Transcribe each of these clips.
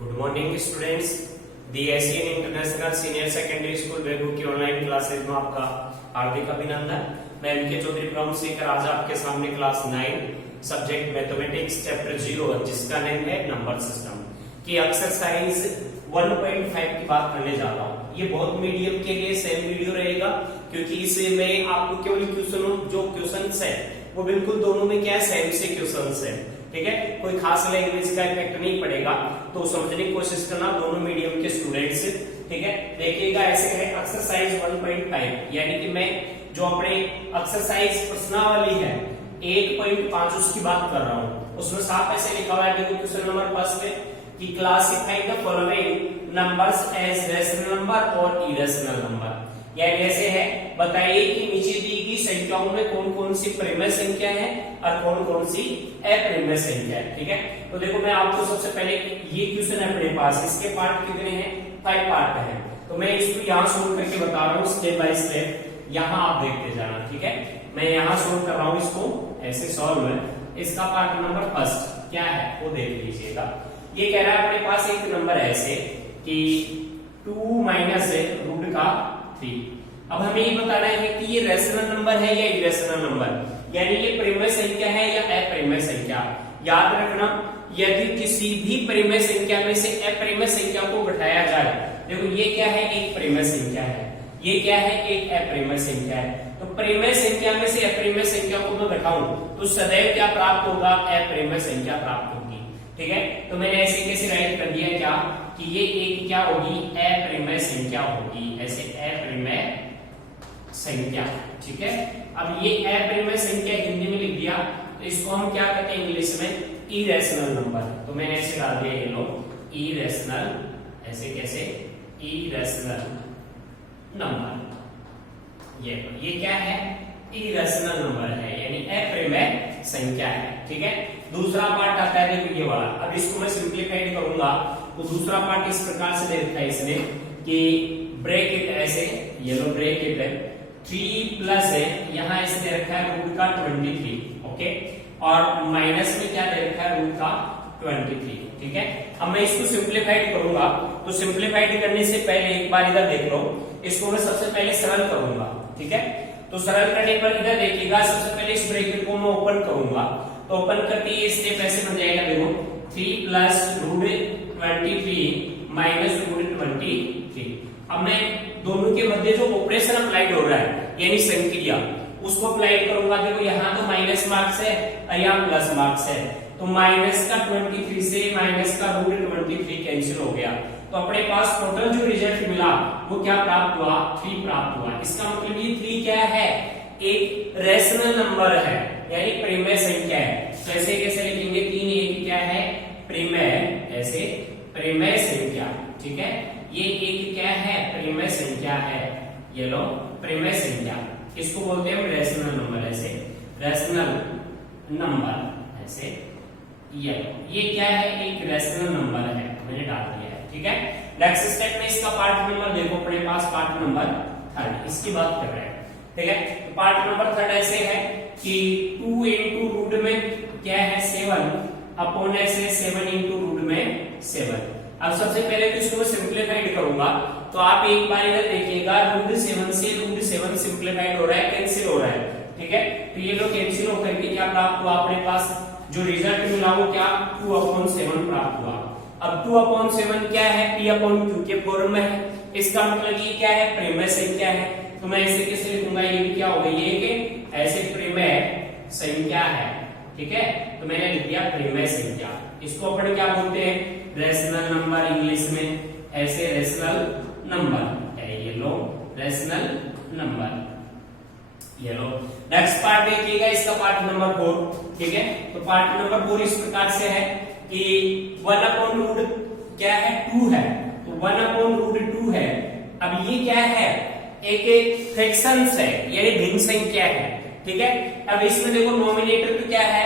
Good morning students. The Asian international senior secondary school Begu की online classes में आपका हार्दिक अभिनंदन। मैं एमके चौधरी प्रॉम्प्ट लेकर आज आपके सामने क्लास 9 सब्जेक्ट मैथमेटिक्स चैप्टर 0 जिसका नेम है नंबर सिस्टम की एक्सरसाइज 1.5 की बात करने जा रहा हूँ। ये बहुत मीडियम के लिए सेम वीडियो रहेगा क्योंकि इसमें आपको केवल क्वेश्चन है वो बिल्कुल दोनों में क्या है, सेम से क्वेश्चन है। ठीक है, कोई खास लैंग्वेज का इफेक्ट नहीं पड़ेगा, तो समझने की कोशिश करना दोनों मीडियम के स्टूडेंट्स। ठीक है, देखिएगा ऐसे है एक्सरसाइज 1.5 यानी कि मैं जो अपने एक्सरसाइज प्रश्नावली है 1.5 उसकी बात कर रहा हूँ। उसमें साफ ऐसे लिखा हुआ है, देखो क्वेश्चन नंबर फर्स्ट में कि classify the following numbers as rational number और इरेशनल नंबर। यानी ऐसे है, बताइए कि नीचे दी गई संख्याओं में कौन कौन सी परिमेय संख्या है और कौन कौन सी अपरिमेय संख्या है। ठीक है, तो देखो मैं आपको सबसे पहले ये क्वेश्चन है अपने पास, इसके पार्ट कितने हैं, 5 पार्ट है। तो मैं इसको यहाँ सोल्व करके बता रहा हूँ स्टेप बाय स्टेप, यहाँ आप देखते जाना। ठीक है, मैं यहाँ सोल्व कर रहा हूँ इसको ऐसे सॉल्व है। इसका पार्ट नंबर फर्स्ट क्या है वो देख लीजिएगा। ये कह रहा है अपने पास एक नंबर है ऐसे कि 2 माइनस रूट का 3। अब हमें ये बताना है कि ये रेशनल नंबर है या इरेशनल नंबर, यानी ये परिमेय संख्या है या अपरिमेय संख्या। याद रखना, यदि किसी भी परिमेय संख्या में से अपरिमेय संख्या को घटाया जाए, देखो ये क्या है, एक परिमेय संख्या है, ये क्या है, एक अपरिमेय संख्या है। तो परिमेय संख्या में से अपरिमेय संख्या को मैं घटाऊं तो सदैव क्या प्राप्त होगा, अपरिमेय संख्या प्राप्त होगी। ठीक है, तो मैंने ऐसे कैसे राइट कर दिया क्या कि ये एक क्या होगी, अपरिमेय संख्या होगी, ऐसे अपरिमेय संख्या। ठीक है, अब ये अपरिमेय संख्या हिंदी में लिख दिया, तो इसको हम क्या कहते हैं इंग्लिश में, इरेशनल नंबर। तो मैंने ऐसे डाल दिया, ये लो इरेशनल, ऐसे कैसे, इरेशनल नंबर। ये क्या है, इरेशनल नंबर है यानी अपरिमेय संख्या है। ठीक है, दूसरा पार्ट आता है देखो ये वाला। अब इसको मैं सिंप्लीफाइड करूंगा तो दूसरा पार्ट इस प्रकार से दे रखा है इसने कि ब्रैकेट ऐसे, ये लो ब्रैकेट है 3 प्लस है, यहाँ ऐसे दे रखा है रूट का 23। ओके, और माइनस में क्या दे रखा है, रूट का 23। ठीक है, अब मैं इसको सिंप्लीफाइड करूंगा तो सिंप्लीफाइड करने से पहले एक बार इधर देख लो, इसको मैं सबसे पहले सरल करूंगा। ठीक है, तो सरल करने पर इधर देखिएगा, सबसे पहले इस ब्रैकेट को मैं ओपन करूंगा, तो ओपन करके ये स्टेप ऐसे बन जाएगा, देखो 3 प्लस रूट 23 माइनस रूट 23। अब मैं दोनों के मध्य जो ऑपरेशन अप्लाइड हो रहा है यानी संक्रिया, उसको अप्लाइड करूंगा। देखो यहाँ तो माइनस मार्क्स है और यहाँ प्लस मार्क्स है, तो माइनस का 23 से माइनस का रूट 23 कैंसिल हो गया, तो अपने पास टोटल जो रिजल्ट मिला वो क्या प्राप्त हुआ, 3 प्राप्त हुआ। इसका मतलब ये 3 क्या है, एक रेशनल नंबर है यानी परिमेय संख्या है। तो ऐसे कैसे लिखेंगे, 3 एक क्या है, परिमेय, ऐसे परिमेय संख्या। ठीक है, ये एक क्या है, परिमेय संख्या है, ये लो परिमेय संख्या, इसको बोलते हैं रेशनल नंबर, ऐसे रेशनल नंबर ऐसे। ये क्या है, एक रेशनल नंबर है, मैंने डाल दिया है। ठीक है, नेक्स्ट स्टेप में इसका पार्ट नंबर देखो अपने पास, पार्ट नंबर 3 इसकी बात कर रहे हैं। ठीक है, तो पार्ट नंबर 3 ऐसे है कि 2 इंटू रूट में क्या है 7 अपॉन ऐसे 7 इंटू रूट में 7। अब सबसे पहले तो इसको मैं सिंप्लीफाइड करूंगा, तो आप एक बार इधर देखिएगा, रूट 7 से रूट 7 सिंप्लीफाइड हो रहा है, कैंसिल हो रहा है। ठीक है, तो ये लोग कैंसिल होकर के क्या प्राप्त हुआ, अपने पास जो रिजल्ट मिला वो क्या, 2/7 प्राप्त हुआ। अब 2/7 क्या है, p/q के फॉर्म में है, इसका मतलब ये क्या है, परिमेय संख्या है। तो मैं इसे कैसे लिखूंगा, ये भी क्या होगा, ये कि ऐसे परिमेय संख्या है। ठीक है, तो मैंने लिख दिया परिमेय संख्या। इसको अपन क्या बोलते हैं, रेशनल नंबर इंग्लिश में, ऐसे रेशनल नंबर है, ये लो रेशनल नंबर, ये लो। नेक्स्ट पार्ट देखिएगा, इसका पार्ट नंबर 4। ठीक है, तो पार्ट नंबर 4 इस प्रकार से है कि 1/रूट क्या है, 2 है, तो 1/√2 है। अब ये क्या है, एक फ्रैक्शंस है यानी भिन्न संख्या है। ठीक है, अब इसमें देखो नोमिनेटर तो क्या है,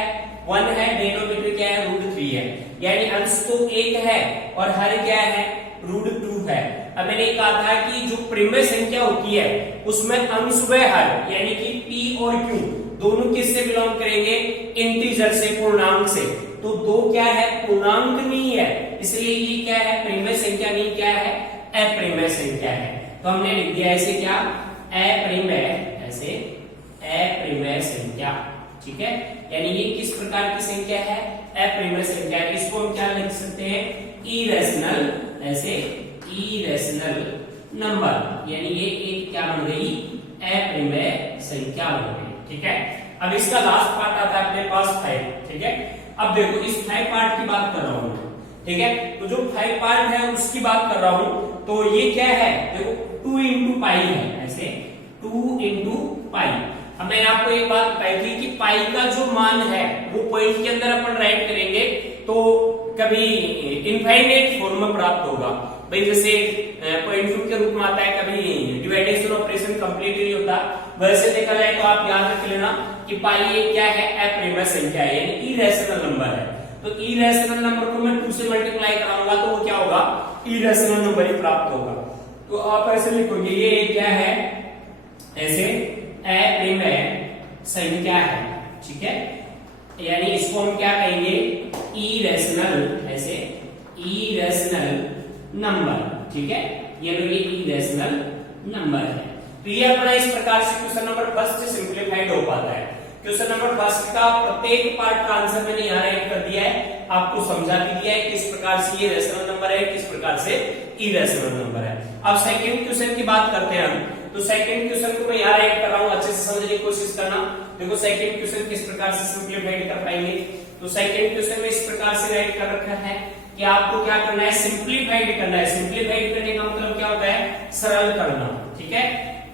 1 है, डिनोमिनेटर क्या है, √3 है, यानी अंश तो 1 है और हर क्या है, √2 है। अब मैंने कहा था कि जो परिमेय संख्या होती है उसमें अंश व हर यानी कि p और q दोनों किससे बिलोंग करेंगे, इंटीजर से, पूर्णांक से। तो 2 क्या है, पूर्णांक नहीं है, इसलिए ये क्या है, परिमेय संख्या नहीं, क्या है, अपरिमेय संख्या है। तो हमने लिख दिया ऐसे क्या, अपरिमेय, ऐसे अपरिमेय संख्या। ठीक है, यानी ये किस प्रकार की संख्या है, अपरिमेय संख्या है। इसको हम क्या लिख सकते हैं, इरेशनल, ऐसे इरेशनल नंबर, यानी ये एक क्या बन गई, अपरिमेय संख्या बन गई। ठीक है, अब इसका लास्ट पार्ट आता है अपने पास 5। ठीक है, अब देखो इस 5 पार्ट की बात कर रहा हूं। ठीक है, तो जो 5 पार्ट है उसकी बात कर रहा हूं, तो ये क्या है, देखो 2 into पाई है, ऐसे 2 into पाई। अब मैंने आपको एक बात बताई थी कि पाई का जो मान है वो पॉइंट के अंदर अपन राइट करेंगे तो कभी इनफाइनाइट फॉर्म में प्राप्त होगा। भाई जैसे पॉइंट 2 के रूप में आता है, कभी डिवाइडेशन ऑपरेशन कंप्लीट नहीं होता। वैसे देखा जाए तो आप याद रख लेना कि पाई ये क्या है, अपरिमेय संख्या है, यानी इरेशनल नंबर है। तो इरेशनल नंबर को मैं 2 से मल्टीप्लाई कराऊंगा तो वो क्या होगा, इरेशनल नंबर ही प्राप्त होगा। तो आप ऐसे लिखोगे, ये क्या है, ऐसे अपरिमेय संख्या है। ठीक है, यानी इसको हम क्या कहेंगे, इरेशनल, ऐसे इरेशनल नंबर। ठीक है, ये लो, ये इरेशनल नंबर है। तो ये अपना इस प्रकार से क्वेश्चन नंबर फर्स्ट सिंप्लीफाइड हो पाता है। क्वेश्चन नंबर फर्स्ट का प्रत्येक पार्ट का आंसर मैंने यहाँ राइट कर दिया है, आपको समझा भी दिया है किस प्रकार से ये रेशनल नंबर है, किस प्रकार से इरेशनल नंबर है। अब सेकंड क्वेश्चन की बात करते हैं हम। तो सेकंड क्वेश्चन को मैं यहाँ राइट कर रहा हूँ, अच्छे से समझने की कोशिश करना। देखो सेकंड क्वेश्चन किस प्रकार से सिंप्लीफाइड कर पाएंगे। तो सेकंड क्वेश्चन में इस प्रकार से राइट कर रखा है कि आपको क्या करना है, सिंप्लीफाइड करना है। सिंप्लीफाइड करने का मतलब क्या होता है, सरल करना। ठीक है,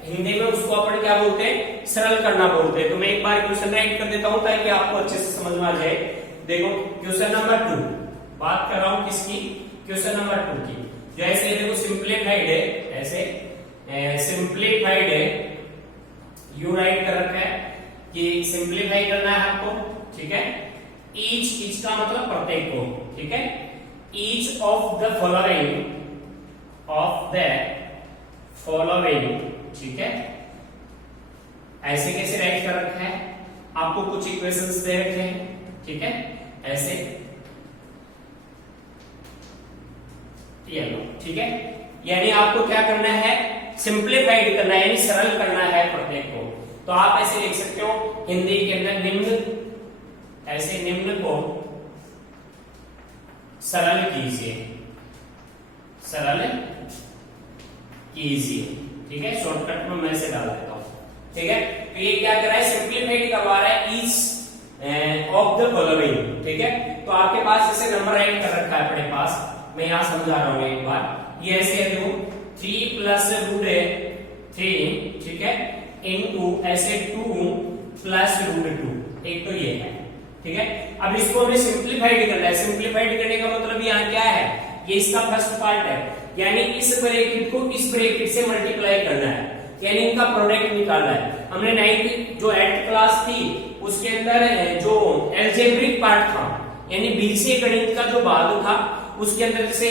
हिंदी में उसको अपन क्या बोलते हैं, सरल करना बोलते हैं। तो मैं एक बार क्वेश्चन राइट कर देता हूं ताकि आपको अच्छे से समझ में आ जाए। देखो क्वेश्चन नंबर 2 बात कर रहा हूं किसकी, क्वेश्चन नंबर 2 की। जैसे देखो सिंप्लीफाइड है, ऐसे सिंप्लीफाइड है, यू राइट कर रखा है कि सिंप्लीफाई करना है आपको। ठीक है, ईच का मतलब प्रत्येक को। ठीक है, each of the following, of the following. ठीक है, ऐसे कैसे राइट कर रखा है, आपको कुछ इक्वेशंस दे रखे हैं। ठीक है, ऐसे ये लो। ठीक है, यानी आपको क्या करना है, सिंप्लीफाइड करना है, यानी सरल करना है प्रत्येक को। तो आप ऐसे लिख सकते हो हिंदी के अंदर, निम्न, ऐसे निम्न को सरल कीजिए, सरल कीजिए। ठीक है, शॉर्टकट में मैं से डाल देता हूं। ठीक है, तो ये क्या कर रहा है, सिंप्लीफाइड करवा रहा है ईच ऑफ द फॉलोइंग। ठीक है, तो आपके पास जैसे नंबर राइट कर रखा है अपने पास, मैं यहां समझा रहा हूं एक बार। ये ऐसे है, देखो 3 प्लस रूट 3, ठीक है, इनटू ऐसे 2 प्लस रूट 2, एक तो ये है। ठीक है, अब इसको हमें सिंप्लीफाइड करना है। सिंप्लीफाइड करने का मतलब यहाँ क्या है, ये इसका फर्स्ट पार्ट है, यानी इस ब्रैकेट को इस ब्रैकेट से मल्टीप्लाई करना है, यानी इनका प्रोडक्ट निकालना है। हमने 9th जो 8th क्लास थी उसके अंदर जो एल्जेब्रिक पार्ट था, यानी बीजगणित गणित का जो भाग था, उसके अंदर जैसे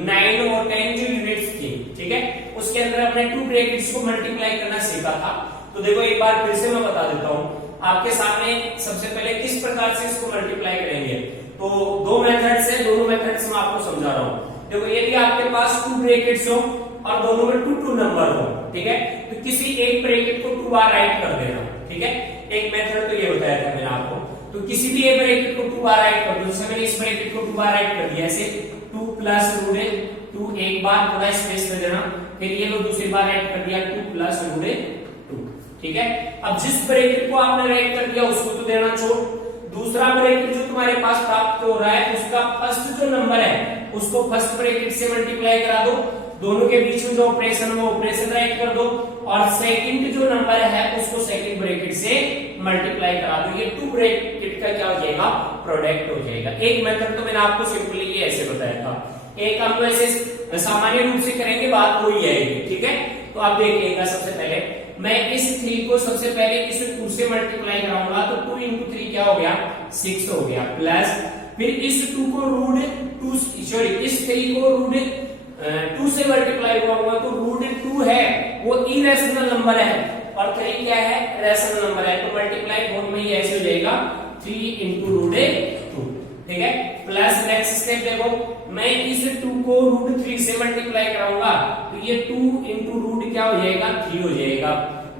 9 और 10 जो यूनिट्स थी, ठीक है, उसके अंदर हमने 2 ब्रैकेट्स को मल्टीप्लाई करना सीखा था। तो देखो एक बार फिर से मैं बता देता हूँ आपके सामने, सबसे पहले किस प्रकार से इसको मल्टीप्लाई करेंगे। तो 2 मेथड्स है, दोनों मेथड्स मैं आपको समझा रहा हूँ। देखो यदि आपके पास 2 ब्रैकेट्स हो और दोनों में 2 नंबर हो, ठीक है, तो किसी एक ब्रैकेट को 2 बार राइट कर देना। ठीक है, एक मेथड तो ये बताया था मैंने आपको। तो किसी भी एक ब्रैकेट को 2 बार राइट कर दो, जैसे मैंने इस ब्रैकेट को 2 बार राइट कर दिया, ऐसे 2 प्लस रूट 2, एक बार थोड़ा स्पेस दे देना, फिर ये लो दूसरी बार राइट कर दिया 2 प्लस रूट 2। ठीक है, अब जिस ब्रैकेट को आपने राइट कर दिया उसको तो देना छोड़, दूसरा ब्रैकेट जो तुम्हारे पास प्राप्त हो रहा है उसका फर्स्ट जो नंबर है उसको फर्स्ट ब्रैकेट से मल्टीप्लाई करा दो, दोनों के बीच में जो ऑपरेशन वो ऑपरेशन राइट कर दो, और सेकंड जो नंबर है उसको सेकंड ब्रैकेट से मल्टीप्लाई करा दो। ये 2 ब्रैकेट का क्या हो जाएगा, प्रोडक्ट हो जाएगा। एक मेथड तो मैंने आपको सिंपली ये ऐसे बताया था, एक हम ऐसे सामान्य रूप से करेंगे, बात वही आएगी। ठीक है, तो आप देखिएगा, सबसे पहले मैं इस 3 को सबसे पहले इस 2 से मल्टीप्लाई कराऊंगा, तो 2 into 3 क्या हो गया, 6 हो गया, प्लस फिर इस 2 को रूट 2, सॉरी इस 3 को रूट 2 से मल्टीप्लाई करूंगा, तो रूट 2 है वो इरेशनल नंबर है और 3 क्या है, रेशनल नंबर है। तो मल्टीप्लाई फॉर्म में ये ऐसे हो जाएगा 3 into रूट 2। ठीक है। प्लस नेक्स्ट स्टेप देखो, मैं इस 2 को √3 से मल्टीप्लाई कराऊंगा तो ये 2 इंटू रूट क्या हो जाएगा 3 हो जाएगा।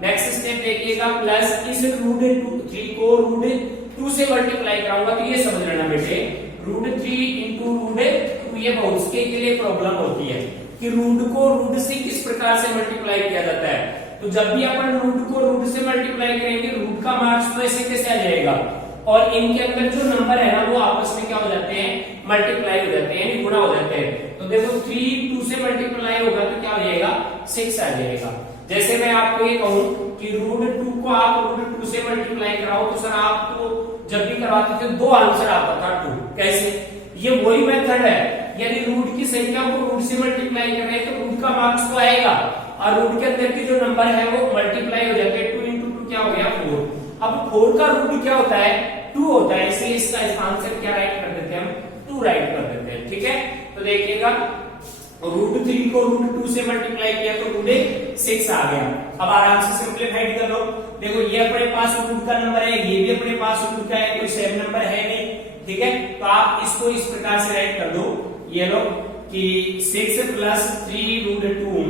नेक्स्ट स्टेप देखिएगा, प्लस इस √3 को √2 से मल्टीप्लाई कराऊंगा तो ये समझ लेना बेटे, √3 इंटू √2 ये बहुत के लिए प्रॉब्लम होती है कि रूट को रूट से किस प्रकार से मल्टीप्लाई किया जाता है। तो जब भी अपन रूट को रूट से मल्टीप्लाई करेंगे रूट का मार्क्स तो ऐसे कैसे आ जाएगा, और इनके अंदर जो नंबर है ना वो आपस में क्या हो जाते हैं मल्टीप्लाई हो जाते हैं, यानी गुणा हो जाते हैं। तो देखो 3 2 से मल्टीप्लाई होगा तो क्या हो जाएगा 6 आ जाएगा। जैसे मैं आपको ये कहूं कि √2 को आप √2 से मल्टीप्लाई कराओ तो सर आप तो जब भी करवाते थे 2 आंसर आता था 2, कैसे, ये वही मेथड है, यानी रूट की संख्या को रूट से मल्टीप्लाई कर रहे हैं तो रूट का मार्क्स तो आएगा और रूट के अंदर के जो नंबर है वो मल्टीप्लाई हो जाते हैं। 2 इंटू 2 क्या हो गया 4। अब 4 का रूट क्या होता है 2 होता है, इसलिए इसका आंसर क्या राइट कर देते हैं हम 2 राइट कर देते हैं। ठीक है, तो देखिएगा √3 को √2 से मल्टीप्लाई किया तो √6 आ गया। अब आराम से सिंपलीफाइड कर लो, देखो ये अपने पास रूट का नंबर है, ये भी अपने पास रूट का है, कोई सेम नंबर है नहीं। ठीक है, तो आप इसको इस प्रकार से राइट कर दो, ये लो कि 6 प्लस 3 √2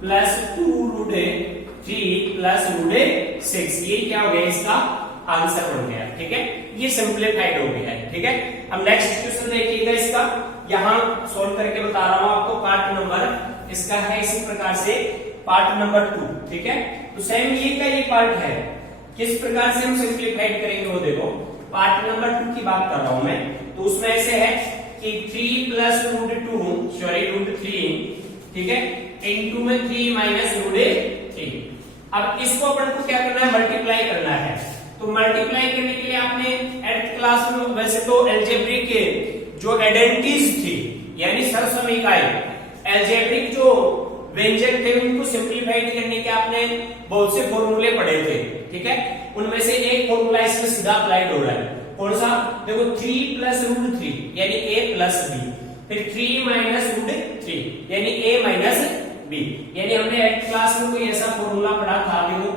प्लस 2 √3 प्लस √6, ये क्या हो गया इसका आंसर बन गया। ठीक है, ये सिंपलीफाइड हो गया है। ठीक है, अब नेक्स्ट क्वेश्चन देखिएगा, इसका यहां सोल्व करके बता रहा हूं आपको। पार्ट नंबर इसका है इसी प्रकार से पार्ट नंबर 2। ठीक है, तो सेम ये का ये पार्ट है, किस प्रकार से हम सिंपलीफाइड करेंगे वो देखो। पार्ट नंबर 2 की बात कर रहा हूं मैं, तो उसमें ऐसे है कि 3 प्लस √3, ठीक है, इंटू में 3 माइनस √3। अब इसको अपन को क्या करना है मल्टीप्लाई करना है। तो मल्टीप्लाई करने के लिए आपने 8th क्लास में वैसे तो अलजेब्रिक के जो आइडेंटिटीज थी यानी सरसमीकाएं, अलजेब्रिक जो व्यंजक थे उनको सिंपलीफाइड करने के आपने बहुत से फॉर्मूले पढ़े थे। ठीक है, उनमें से एक फॉर्मूला इसमें सीधा अप्लाइड हो रहा है, कौन सा देखो 3 प्लस √3 यानी a प्लस b, फिर 3 माइनस √3 यानी a माइनस b, यानी हमने 8th क्लास में कोई ऐसा फॉर्मूला पढ़ा था कि वो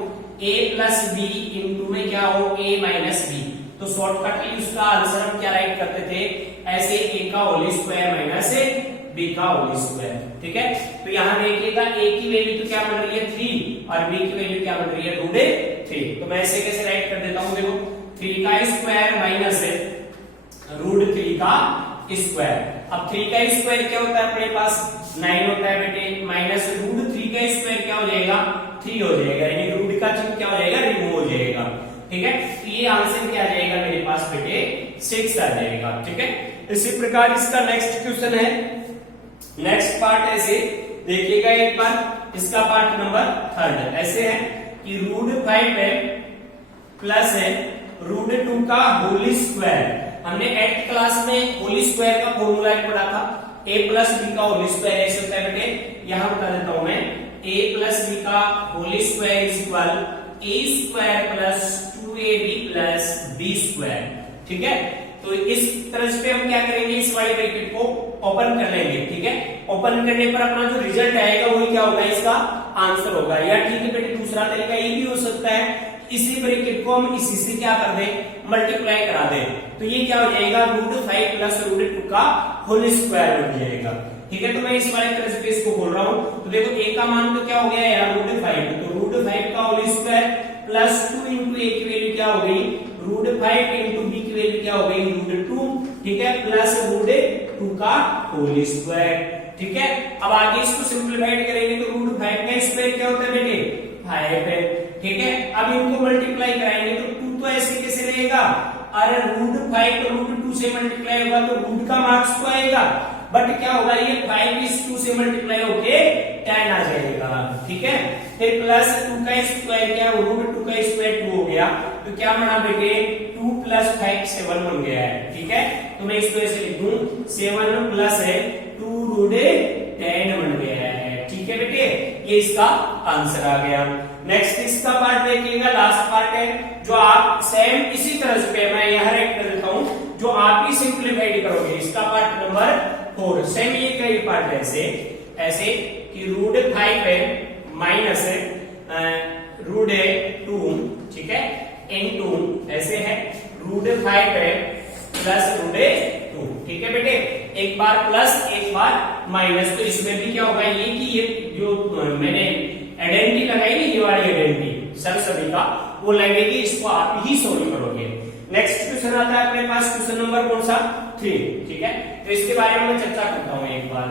a प्लस b इंटू में क्या हो a माइनस b, तो शॉर्टकटली उसका आंसर हम क्या राइट करते थे ऐसे a का होल स्क्वायर माइनस b का होल स्क्वायर। ठीक है, तो यहां देखिएगा a की वैल्यू तो क्या बन रही है 3 और b की वैल्यू क्या बन रही है √3। तो मैं ऐसे कैसे राइट कर देता हूं, देखो 3 का स्क्वायर माइनस √3 का स्क्वायर। अब 3 का स्क्वायर क्या होता है अपने पास 9 होता है बेटे, माइनस √3 का स्क्वायर क्या हो जाएगा 3 हो जाएगा, यानी रूट का चिन्ह क्या हो जाएगा रिमूव हो जाएगा। ठीक है, तो ये आंसर क्या आ जाएगा मेरे पास बेटे 6 आ जाएगा। ठीक है, इसी प्रकार इसका नेक्स्ट क्वेश्चन है, नेक्स्ट पार्ट ऐसे देखिएगा एक बार, इसका पार्ट नंबर 3 ऐसे है कि √5 है प्लस है √2 का होल स्क्वायर। हमने 8th क्लास में होल स्क्वायर का फॉर्मूला पढ़ा था, a प्लस b का होल स्क्वायर ऐसे होता है बेटे, यहां बता देता हूं मैं a प्लस b का whole square is equal a square plus 2ab plus b square. ठीक है, तो इस तरह से हम क्या करेंगे इस वाले ब्रैकेट को ओपन कर लेंगे। ठीक है, ओपन करने पर अपना जो रिजल्ट आएगा वही क्या होगा इसका आंसर होगा। या ठीक है बेटे दूसरा तरीका ये भी हो सकता है, इसी ब्रैकेट को हम इसी से क्या कर दें मल्टीप्लाई करा दें, तो ये क्या हो जाएगा √5 प्लस √2 का होल स्क्वायर बन जाएगा। ठीक है, तो मैं इस वाले तरह से इसको बोल रहा हूं, तो देखो a का मान तो क्या हो गया यार √5, तो √5 का whole square plus 2 into a की वैल्यू क्या हो गई √5 इंटू b की वैल्यू क्या हो गई √2। ठीक है, प्लस √2 का होल स्क्वायर। ठीक है, अब आगे इसको सिंपलीफाइड करेंगे तो √5 का स्क्वायर क्या होता है बेटे 5 है। ठीक है, अब इनको मल्टीप्लाई कराएंगे तो 2 तो ऐसे कैसे रहेगा, अरे √5 तो √2 से मल्टीप्लाई होगा तो रूट का मार्क्स तो आएगा, बट क्या होगा ये 5 इस 2 से मल्टीप्लाई होके 10 आ जाएगा। ठीक है, फिर प्लस 2 का स्क्वायर क्या √2 का स्क्वायर 2 हो गया, तो क्या बना बेटे 2 प्लस 5 7 बन गया है। ठीक है, तो मैं इसको ऐसे लिख दूं 7 प्लस है 2 √10 बन गया है। ठीक है बेटे, ये इसका आंसर आ गया। नेक्स्ट इसका पार्ट देखिएगा, लास्ट पार्ट है जो आप सेम इसी तरह से मैं यहां राइट कर देता हूं, जो आप ही सिंपलीफाइड करोगे। इसका पार्ट नंबर 4 सेम ये का ये पार्ट है ऐसे कि √5 है माइनस √2, ठीक है, इनटू ऐसे है √5 है प्लस √2। ठीक है बेटे, एक बार प्लस एक बार माइनस। तो इसमें भी क्या होगा ये कि ये जो मैंने आइडेंटिटी लगाई ना, ये वाली आइडेंटिटी सर सभी का वो लगेगी, इसको आप ही सोल्व करोगे। नेक्स्ट क्वेश्चन आता है अपने पास, क्वेश्चन नंबर कौन सा 3, ठीक है। तो इसके बारे में मैं चर्चा करता हूं एक बार,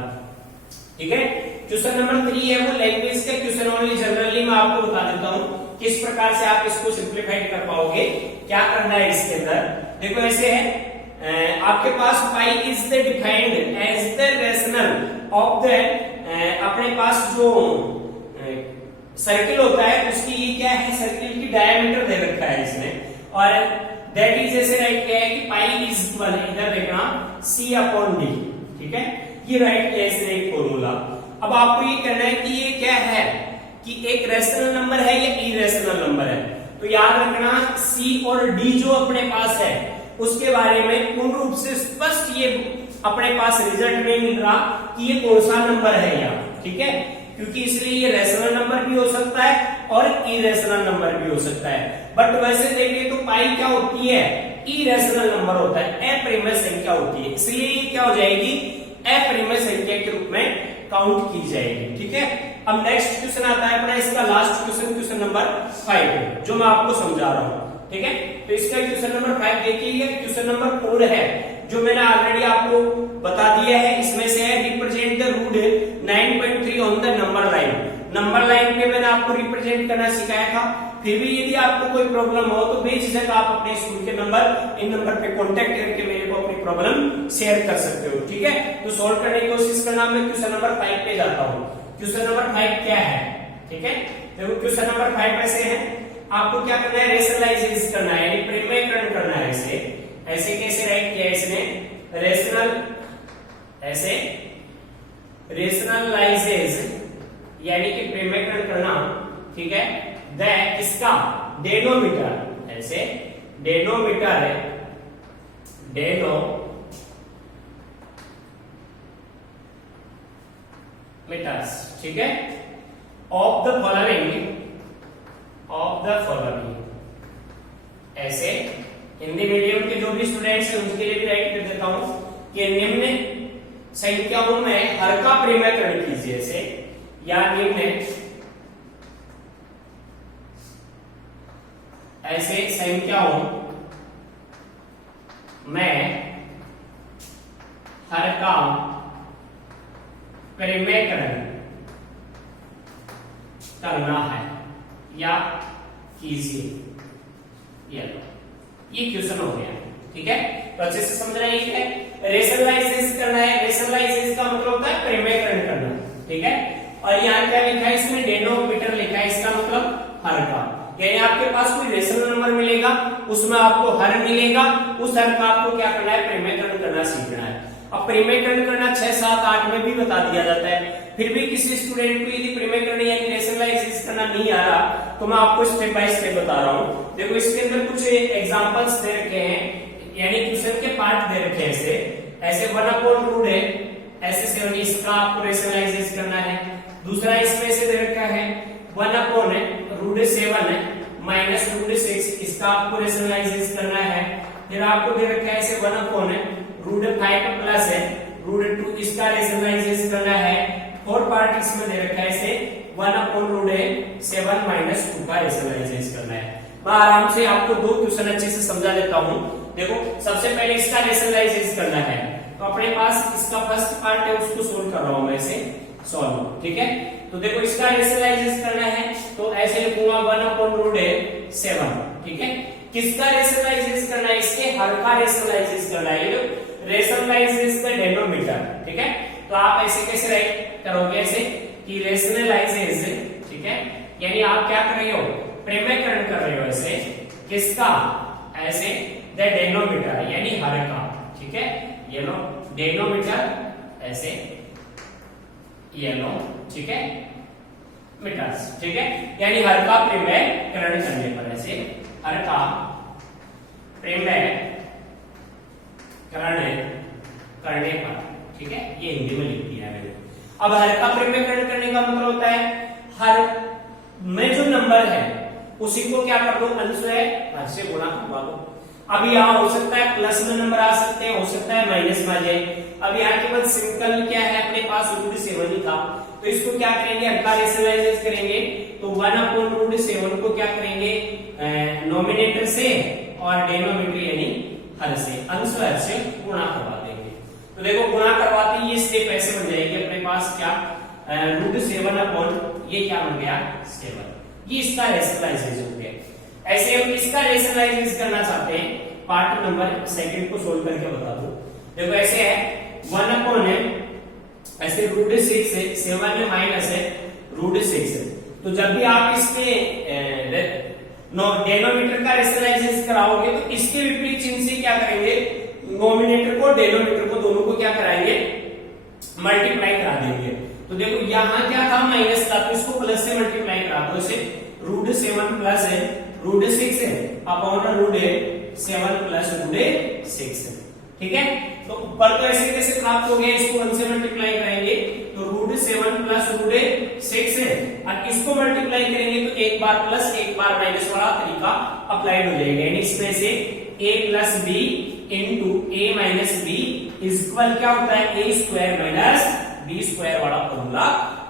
ठीक है। क्वेश्चन नंबर 3 है वो लैंग्वेज का क्वेश्चन, ओनली जनरली मैं आपको बता देता हूं किस प्रकार से आप इसको सिंप्लीफाइड कर पाओगे, क्या करना है इसके अंदर। देखो ऐसे है, आपके पास pi is the defined as the rational of the, अपने पास जो सर्किल होता है उसकी ये क्या है, सर्किल की डायमीटर दे रखा है इसमें, और दैट इज ऐसे राइट किया है कि पाई इज इक्वल, इधर देखना c अपॉन d, ठीक है। ये राइट किया इसने एक फॉर्मूला। अब आपको ये कहना है कि ये क्या है कि एक रेशनल नंबर है या इरेशनल नंबर है। तो याद रखना c और d जो अपने पास है उसके बारे में पूर्ण रूप से स्पष्ट ये अपने पास रिजल्ट नहीं मिल रहा कि ये कौन सा नंबर है यहाँ, ठीक है, क्योंकि इसलिए ये रेशनल नंबर भी हो सकता है और इरेशनल नंबर भी हो सकता है। बट वैसे देखिए तो पाई क्या होती है, इरेशनल नंबर होता है, अप्रिमेय संख्या होती है, इसलिए ये क्या हो जाएगी, अप्रिमेय संख्या के रूप में काउंट की जाएगी, ठीक है। अब नेक्स्ट क्वेश्चन आता है अपना, इसका लास्ट क्वेश्चन, क्वेश्चन नंबर 5 जो मैं आपको समझा रहा हूं, ठीक है। तो इसका क्वेश्चन नंबर 5 देखिए, क्वेश्चन नंबर 4 है जो मैंने ऑलरेडी आपको बता दिया है। इसमें से है represent the root 9.3 on the number line. Number line पे मैंने आपको रिप्रेजेंट करना सिखाया था। फिर भी यदि आपको कोई प्रॉब्लम हो तो बेझिझक आप अपने स्कूल के नंबर, इन नंबर पे कांटेक्ट करके मेरे को अपनी प्रॉब्लम शेयर कर सकते हो, ठीक है। तो सॉल्व करने की कोशिश करना। मैं क्वेश्चन नंबर 5 पे जाता हूँ। क्वेश्चन नंबर 5 क्या है, ठीक है। देखो क्वेश्चन नंबर 5 ऐसे है, आपको क्या करना है, रेशनलाइज करना है, यानी परिमेयकरण करना है। ऐसे कैसे राइट किया इसने, रेशनल, ऐसे रेशनलाइजेज यानी कि परिमेयकरण करना, ठीक है। द इसका डेनोमीटर, ऐसे डेनोमीटर है, डेनोमीटर्स, ठीक है, ऑफ द फॉलोइंग, ऐसे हिंदी मीडियम के जो भी स्टूडेंट्स हैं उनके लिए भी राइट कर देता हूं कि निम्न संख्याओं में हर का परिमेयकरण कीजिए, ऐसे, या निम्न ऐसे संख्याओं में हर का परिमेयकरण करना है या कीजिए। ये क्वेश्चन हो गया, ठीक है। तो अच्छे से समझना ये है, रेशनलाइजेशन करना है। रेशनलाइजेशन का मतलब होता है परिमेयकरण करना, ठीक है। और यहाँ क्या लिखा है इसमें, डेनोमीटर लिखा है, इसका मतलब हर का, यानी आपके पास कोई रेशनल नंबर मिलेगा उसमें आपको हर मिलेगा, उस हर का आपको क्या करना है, परिमेयकरण करना सीखना है। अब परिमेयकरण करना 6, 7, 8 में भी बता दिया जाता है। फिर भी किसी स्टूडेंट को यदि परिमेयकरण यानी रेशनलाइजेशन करना नहीं आ रहा तो मैं आपको स्टेप बाय स्टेप बता रहा हूँ। देखो इसके अंदर कुछ एग्जांपल्स दे रखे हैं, यानी क्वेश्चन के पार्ट दे रखे हैं। ऐसे 1/रूट है, ऐसे 7, इसका आपको रेशनलाइजेशन करना है। दूसरा इसमें से दे रखा है 1/√7 है -√6, इसका आपको रेशनलाइजेशन करना है। फिर आपको दे रखा है ऐसे 1/√5 प्लस है √2, इसका रेशनलाइजेशन करना है। 4 पार्ट इसमें दे रखा है ऐसे 1/7 -2 का रेशनलाइजेशन करना है। मैं आराम से आपको 2 क्वेश्चन अच्छे से समझा देता हूं। देखो सबसे पहले इसका रेशनलाइजेशन करना है, तो अपने पास इसका फर्स्ट पार्ट है उसको सोल्व कर रहा हूं मैं, ऐसे सॉल्व, ठीक है। तो देखो इसका रेशनलाइजेशन करना है तो ऐसे लिखूंगा 1/7, ठीक है। किसका रेशनलाइजेशन करना है, इसके हर का रेशनलाइजेशन करना है, रेशनलाइजेशन द डेनोमीटर, ठीक है। तो आप ऐसे कैसे राइट करोगे, ऐसे कि रेशनलाइजेशन, ठीक है, यानी आप क्या कर रहे हो, परिमेयकरण कर रहे हो, ऐसे किसका, ऐसे द डेनोमीटर यानी हर का, ठीक है। ये लो डेनोमीटर, ऐसे ये लो, ठीक है, मीटर्स, ठीक है, यानी हर का परिमेयकरण करने पर, ऐसे हर का परिमेयकरण करने पर, ठीक है। ये हिंदी में लिख दिया मैंने। अब हर का परिमेयकरण करने का मतलब होता है हर में जो नंबर है उसी को क्या कर दो, अंश है हर से गुणा करवा दो। अब यहाँ हो सकता है प्लस में नंबर आ सकते हैं, हो सकता है माइनस में आ जाए। अब यहाँ के बाद सिंपल क्या है, अपने पास √7 ही था, तो इसको क्या करेंगे, अगला रेशनलाइज करेंगे। तो 1/√7 को क्या करेंगे, नॉमिनेटर से और डिनोमिनेटर यानी हर से, अंश और हर से गुणा करवा देंगे। तो देखो गुणा करवाते ही ये स्टेप ऐसे बन जाएगी अपने पास क्या, √7 ये क्या बन गया 7। ये इसका रेशनलाइजेशन हो गया। ऐसे हम इसका रेशनलाइजेशन करना चाहते हैं, पार्ट नंबर सेकंड को सोल्व करके बता दूं। देखो ऐसे है 1 है, ऐसे √6 है, 7 में माइनस है √6 है। तो जब भी आप इसके डेनोमिनेटर का रेशनलाइजेशन कराओगे तो इसके विपरीत चिन्ह से क्या करेंगे, नोमिनेटर को डेनोमिनेटर को दोनों को क्या कराएंगे, मल्टीप्लाई करा देंगे। तो देखो यहाँ क्या था, माइनस था, तो इसको प्लस से मल्टीप्लाई करा दो। इसे √7 प्लस है √6 है अपॉन √7 प्लस √6 है, ठीक है। तो ऊपर तो ऐसे कैसे प्राप्त हो गया, इसको 1 से मल्टीप्लाई करेंगे तो √7 प्लस √6 है, और इसको मल्टीप्लाई करेंगे तो एक बार प्लस एक बार माइनस वाला तरीका अप्लाइड हो जाएगा। यानी इसमें से a plus B into a minus B is equal क्या होता है, a² माइनस b² वाला फॉर्मूला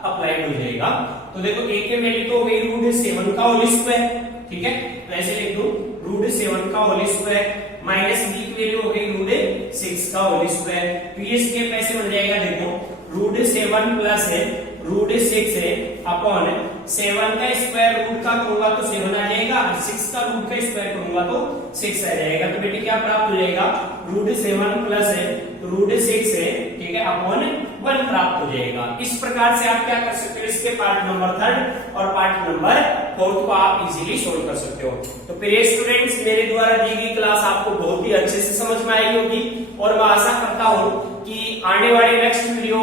अप्लाइड हो जाएगा। तो देखो a के वैल्यू तो हो गई √7 का होल स्क्वायर, ठीक है, तो ऐसे लिख दो √7 का होल स्क्वायर माइनस b की वैल्यू हो गई √6 का होल स्क्वायर। तो ये स्टेप ऐसे बन जाएगा, देखो √7 प्लस है √6 है अपॉन 7 का स्क्वायर रूट का करूंगा तो 7 आ जाएगा, 6 का रूट का स्क्वायर करूंगा तो 6 आ जाएगा। तो बेटे क्या प्राप्त हो जाएगा, √7 प्लस है √6 है, ठीक है, अपॉन 1 प्राप्त हो जाएगा। इस प्रकार से आप क्या कर सकते हो, इसके पार्ट नंबर 3 और पार्ट नंबर 4 को आप इजीली सोल्व कर सकते हो। तो प्रिय स्टूडेंट्स, मेरे द्वारा दी गई क्लास आपको बहुत ही अच्छे से समझ में आई होगी, और मैं आशा करता हूं कि आने वाले नेक्स्ट वीडियो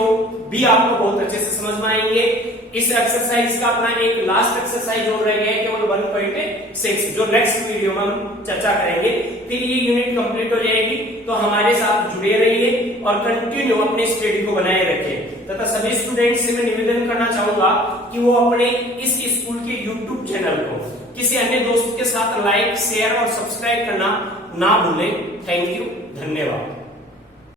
भी आपको बहुत अच्छे से समझ में आएंगे। इस एक्सरसाइज का अपना एक लास्ट एक्सरसाइज और रह गया है, केवल 1.6, जो नेक्स्ट वीडियो में हम चर्चा करेंगे। फिर ये यूनिट कंप्लीट हो जाएगी। तो हमारे साथ जुड़े रहिए और कंटिन्यू अपने स्टडी को बनाए रखें। तथा सभी स्टूडेंट्स से मैं निवेदन करना चाहूंगा कि वो अपने इस स्कूल के यूट्यूब चैनल को किसी अन्य दोस्त के साथ लाइक, शेयर और सब्सक्राइब करना ना भूलें। थैंक यू, धन्यवाद।